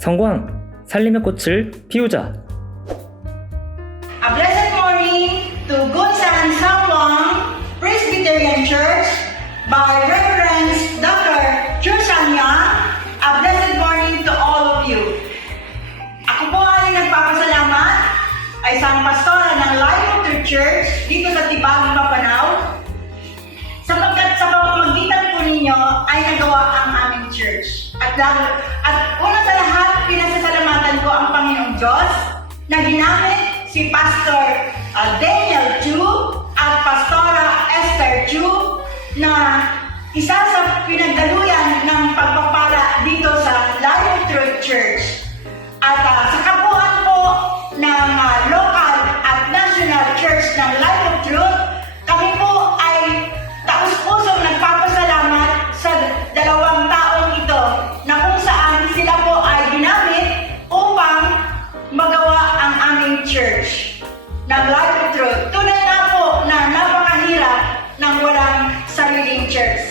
성광, 살림의 꽃을 피우자. A blessed morning to Good San Sangwang Presbyterian Church by Reverend Dr. Chusanya. A blessed morning to all of you. Ako po ay nagpapasalamat ay isang pastora ng Life of Truth Church dito sa Tibag, Mapanao, sapagkat sa pamamagitan po ninyo ay nagawa ang aming church. At una sa lahat, pinasasalamatan ko ang Panginoong Diyos na ginamit si Pastor Daniel Chu at Pastora Esther Chu na isa sa pinagdaluyan ng pagpapala dito sa Life of Truth Church. At sa kabuuan po ng local at national church ng Life of Truth, kami po ay taus-pusong nagpapasalamat sa dalawang taong ito na kung saan sila po ay ginamit upang magawa ang aming church ng Life of Truth. Tunay na po na napakahirap ng walang sariling church.